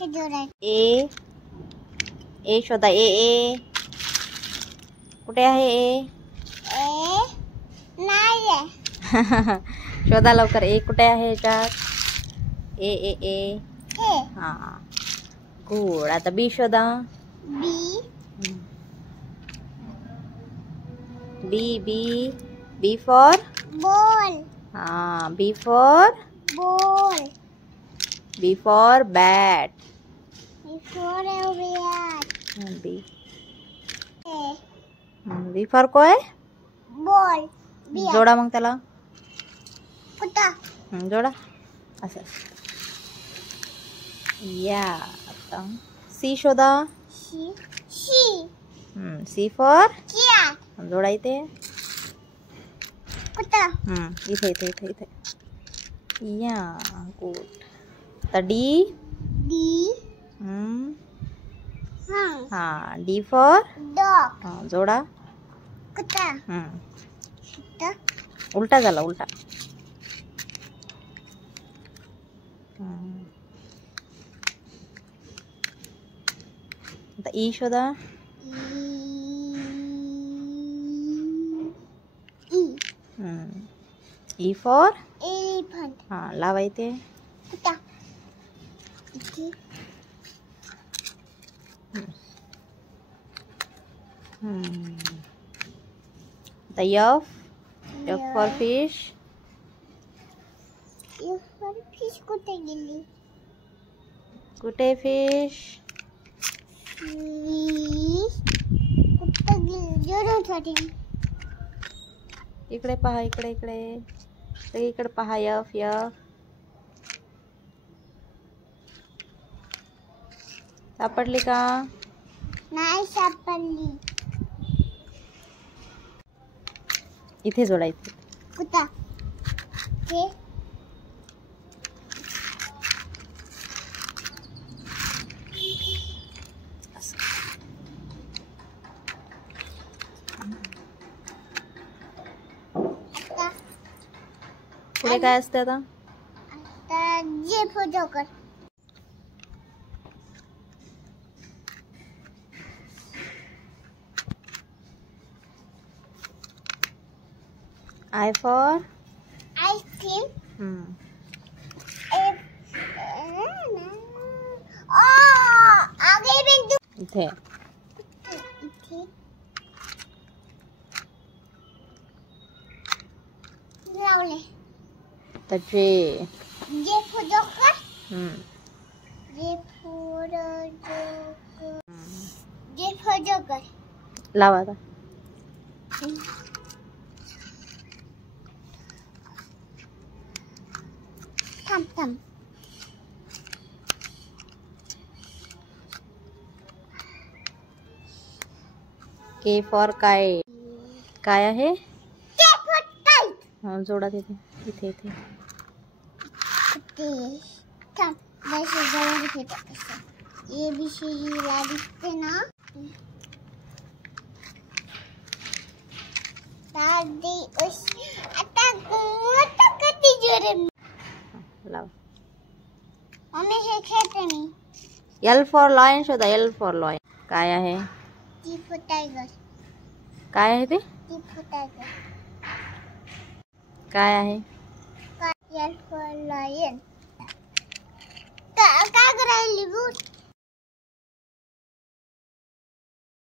ए ए शोधा ए ए कुठे आहे ए नाही शोधा लवकर ए कुठे आहे याच्यात ए ए ए हा गुड आता बी शोधा बी बी बी फॉर बॉल हाँ B for ball B for bat B B for काय बॉल जोडा मग त्याला कुठं जोडा असं या आता सी शोधा शी सी फॉर चिया जोडा इथे कुठं इथे इथे इथे इथे या गुड आता डी डी हाँ डी फॉर डॉग जोडा कुठं उलटा झाला उलटा आता ई शोधा ई फॉर एलिफंट हाँ लावा इथे कुठं इथे आता एफ फॉर फिश फिश कुठे गेली कुठे फिश फिश कुठे गेली जोरासाठी इकडे पहा इकडे इकडे सगळीकडे पहा एफ एफ सापडली का नाही सापडली इथे जोडायची कुठं ते पुढे काय असते आता आता जे फोटो कर I for आईस्क्रीम आगे बिंदू इथे इथे लावले तर जे जे फोटो कर हम्म जे फोटो कर लावा आता थांब थांब के फॉर काय काय आहे ते फोटो जोडा तिथे इथे इथे ते थांब बस जवळ घेतो ए बी सी डी ला दिसते ना दादी आता मोठं कधी जोरे लाव मम्मी हे खेळते मी एल फॉर लॉयन शोधा एल फॉर लॉयन काय आहे टी फॉर टायगर काय आहे ते टी फॉर टायगर काय आहे एल फॉर लायन